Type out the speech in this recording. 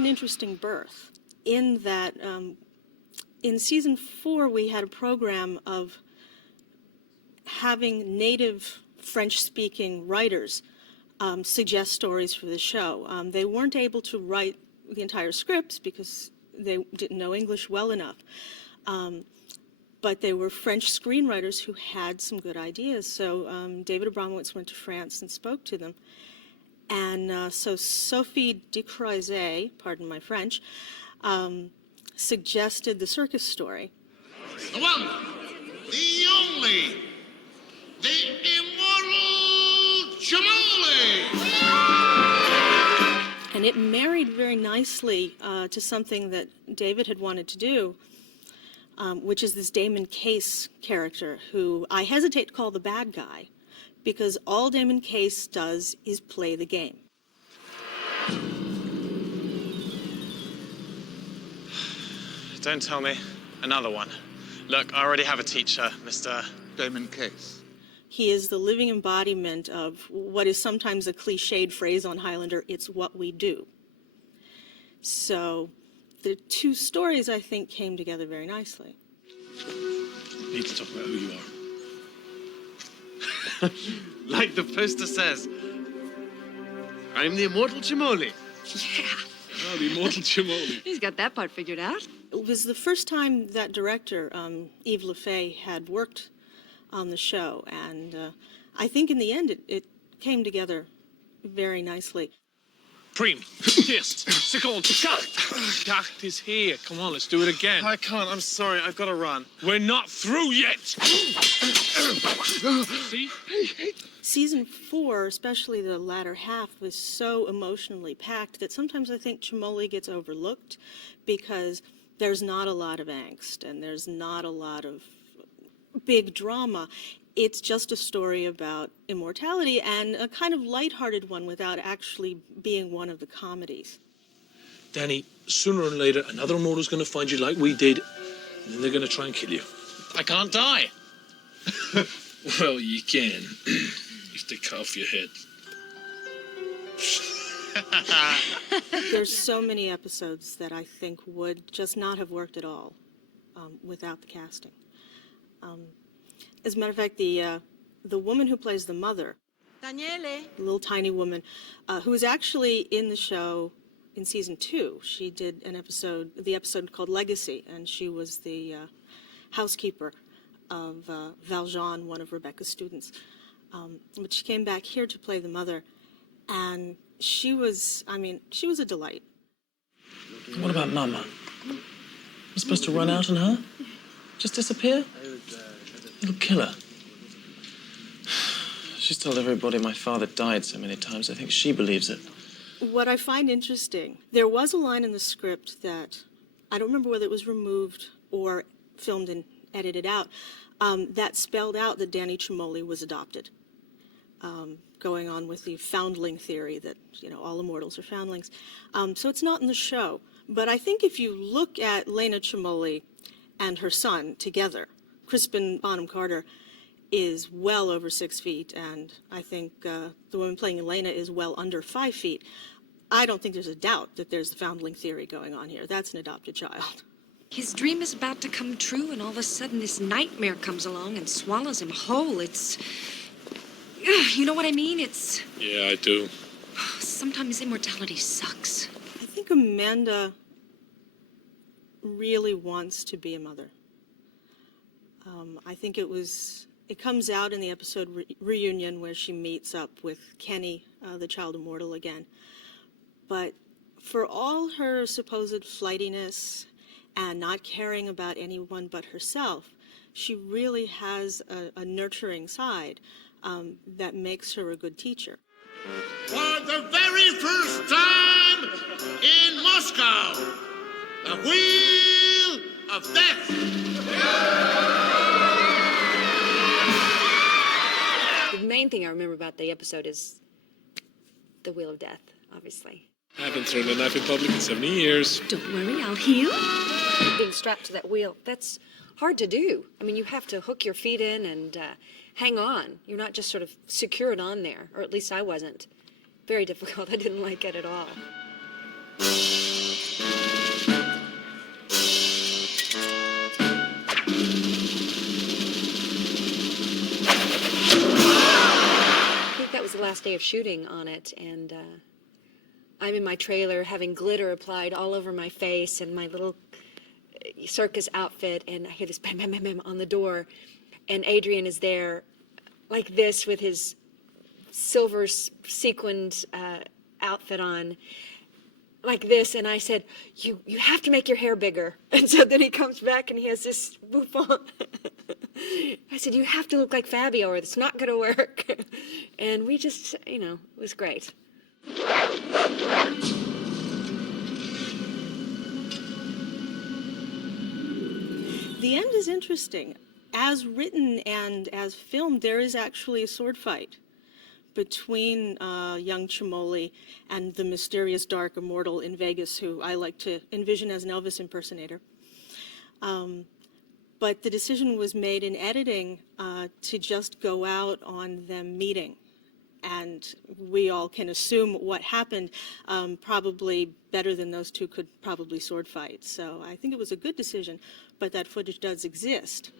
had an interesting birth in that in season 4 we had a program of having native French-speaking writers suggest stories for the show. They weren't able to write the entire scripts because they didn't know English well enough. But they were French screenwriters who had some good ideas. So David Abramowitz went to France and spoke to them. And so Sophie de Croizet, pardon my French, suggested the circus story. The one, the only, the Immortal Cimoli! And it married very nicely to something that David had wanted to do, which is this Damon Case character, who I hesitate to call the bad guy, because all Damon Case does is play the game. Don't tell me. Another one. Look, I already have a teacher, Mr. Damon Case. He is the living embodiment of what is sometimes a cliched phrase on Highlander, it's what we do. So the two stories, I think, came together very nicely. We need to talk about who you are. Like the poster says, I'm the Immortal Cimoli. Yeah. Oh, the Immortal Cimoli. He's got that part figured out. It was the first time that director, Yves Lefay, had worked on the show, and I think in the end it came together very nicely. Prime. Yes. Second. Cut is here. Come on, let's do it again. I can't. I'm sorry. I've got to run. We're not through yet. See? Season 4, especially the latter half, was so emotionally packed that sometimes I think Cimoli gets overlooked because there's not a lot of angst and there's not a lot of big drama. It's just a story about immortality and a kind of lighthearted one without actually being one of the comedies. Danny, sooner or later, another immortal's going to find you like we did, and then they're going to try and kill you. I can't die. Well, you can. If they cut off your head. There's so many episodes that I think would just not have worked at all without the casting. As a matter of fact, the woman who plays the mother, Daniele, the little tiny woman, who was actually in the show in season 2. She did the episode called Legacy, and she was the housekeeper of Valjean, one of Rebecca's students. But she came back here to play the mother, and she was a delight. What about Mama? I'm supposed to run out on her? Just disappear? It'll kill her. She's told everybody my father died so many times, I think she believes it. What I find interesting, there was a line in the script that, I don't remember whether it was removed or filmed and edited out, that spelled out that Danny Cimoli was adopted. Going on with the foundling theory that, all immortals are foundlings. So it's not in the show. But I think if you look at Lena Cimoli and her son together, Crispin Bonham Carter is well over 6 feet, and I think the woman playing Elena is well under 5 feet. I don't think there's a doubt that there's the foundling theory going on here. That's an adopted child. His dream is about to come true, and all of a sudden this nightmare comes along and swallows him whole. It's... You know what I mean? It's... Yeah, I do. Sometimes immortality sucks. I think Amanda really wants to be a mother. I think it comes out in the episode Reunion where she meets up with Kenny, the child immortal again. But for all her supposed flightiness and not caring about anyone but herself, she really has a nurturing side that makes her a good teacher. For the very first time in Moscow, the Wheel of Death. The main thing I remember about the episode is the Wheel of Death, obviously. I haven't thrown a knife in public in 70 years. Don't worry, I'll heal. Being strapped to that wheel, that's hard to do. I mean, you have to hook your feet in and hang on. You're not just sort of secured on there, or at least I wasn't. Very difficult. I didn't like it at all. last day of shooting on it, and I'm in my trailer having glitter applied all over my face and my little circus outfit, and I hear this bam, bam, bam, bam on the door, and Adrian is there like this with his silver sequined outfit on, like this, and I said, you have to make your hair bigger. And so then he comes back and he has this bouffant. I said, you have to look like Fabio or it's not going to work. And we just, it was great. The end is interesting. As written and as filmed, there is actually a sword fight between young Cimoli and the mysterious dark immortal in Vegas, who I like to envision as an Elvis impersonator. But the decision was made in editing to just go out on them meeting. And we all can assume what happened, probably better than those two could probably sword fight. So I think it was a good decision, but that footage does exist.